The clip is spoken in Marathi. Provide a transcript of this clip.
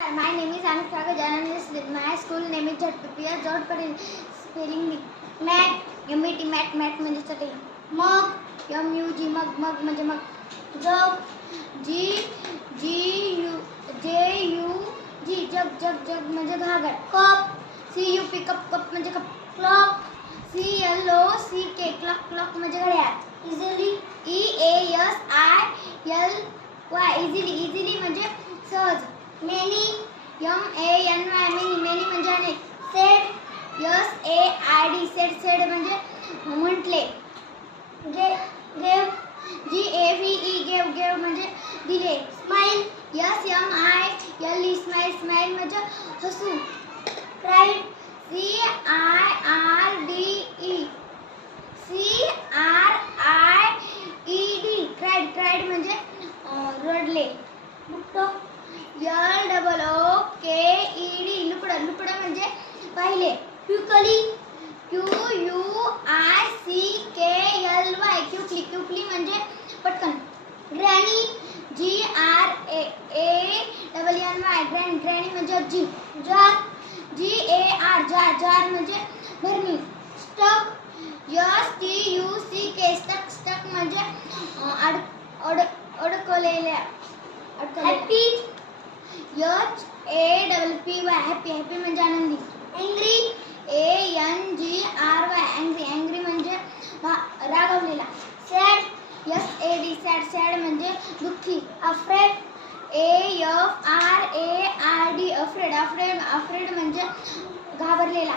My name is Anushka Janani. My school name is Jhatpapia. Jot per spelling mat M-A-T mat mat म्हणजे चटई. मग M-U-G मग मग म्हणजे मग. जग J-U-J-U-G जग जग जग म्हणजे घागर. कप C-U-P कप कप म्हणजे cup. Clock C-L-O-C-K clock clock म्हणजे घड्याळ. Easily E-A-S-I-L-Y easily म्हणजे सहज. Many M-A-N-Y many म्हणजे अनेक. Said S-A-I-D said म्हणजे म्हटले. Gave G-A-V-E gave म्हणजे दिले. Smile S-M-I-L-E smile म्हणजे हसू. Cried cried म्हणजे रडले. L-O-O-K-E-D लुकडं म्हणजे पाहिले. Q-U-I-C-K-L-Y क्युकली म्हणजे पटकन. Granny G-R-A-N-Y ग्रॅनी म्हणजे आजी. जार G-A-R जार म्हणजे भरणी. Stuck S-T-U-C-K स्टक म्हणजे अडकलेल्या. Happy H-A-P-P-Y हॅपी म्हणजे आनंदी. Angry A-N-G-R-Y angry म्हणजे रागावलेला. Sad S-A-D म्हणजे दुःखी. Afraid A-F-R-A-I-D afraid म्हणजे घाबरलेला.